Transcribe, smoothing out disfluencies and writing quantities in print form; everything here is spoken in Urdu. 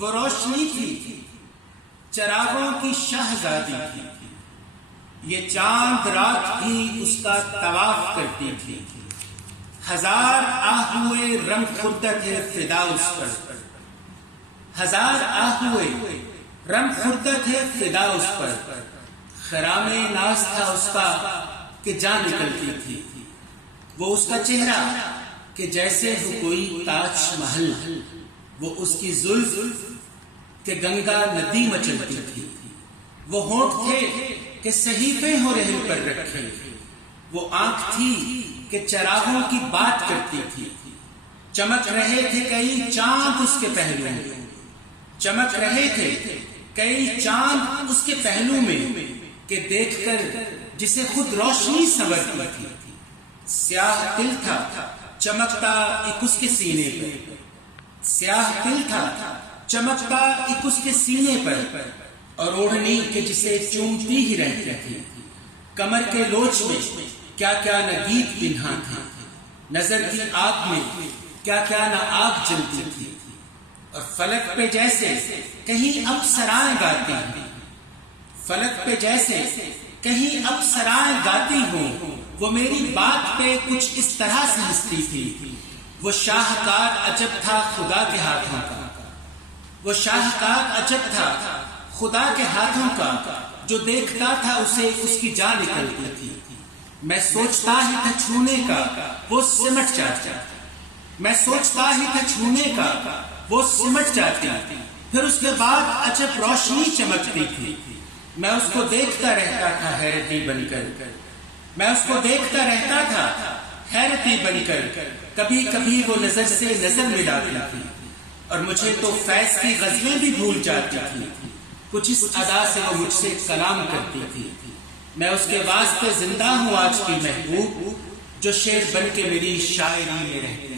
وہ روشنی تھی، چراغوں کی شہزادی تھی، یہ چاند رات بھی اس کا طواف کرتی تھی، ہزار آہوئے رنگ خوردہ تھے فدا اس پر، ہزار آہوئے رنگ خوردہ تھے فدا اس پر، خرام ناز تھا اس کا کہ جان نکلتی تھی، وہ اس کا چہرہ کہ جیسے ہو کوئی تاج محل، وہ اس کی زلف کہ گنگا ندی مچلتی تھی، وہ ہونٹ تھے کہ صحیفے ہو رہے پر رکھے، وہ آنکھ تھی کہ چراغوں کی بات کرتی تھی، چمک رہے تھے کئی چاند اس کے پہلو میں، چمک رہے تھے کئی چاند اس کے پہلو میں کہ دیکھ کر جسے خود روشنی سنورتی تھی، سیاہ دل تھا چمکتا ایک اس کے سینے پر، سیاہ دل تھا چمکتا ایک اس کے سینے پر، اور اوڑھنی کے جسے چومتی ہی رہتی تھی، کمر کے لوچ میں کیا کیا نہ گیت پنہا تھا، نظر کی آگ میں کیا کیا نہ آگ جلتی تھی، اور فلک پہ جیسے کہیں اپسرائیں گاتی ہیں، فلک پہ جیسے کہیں اپسرائیں گاتی ہوں، وہ میری بات پہ کچھ اس طرح سے ہنستی تھی، وہ شاہکار عجب تھا خدا کے ہاتھوں کا، وہ شاہکار عجب تھا خدا کے ہاتھوں کا، جو دیکھتا تھا اسے اس کی جان نکلتی تھی، میں سوچتا ہی تھا چھونے کا وہ سمٹ جاتا، میں سوچتا ہی تھا چھونے کا وہ سمٹ جاتی، پھر اس کے بعد عجب روشنی چمکتی تھی، میں اس کو دیکھتا رہتا تھا حیرتی بن کر، میں اس کو دیکھتا رہتا تھا حیرتی بن کر، کبھی کبھی وہ نظر سے نظر ملاتی تھی، اور مجھے تو فیض کی غزلیں بھی بھول جاتی تھی، کچھ اس ادا سے وہ مجھ سے کلام کرتی تھی، میں اس کے واسطے زندہ ہوں آج کی محبوب، جو شعر بن کے میری شاعری میں رہتی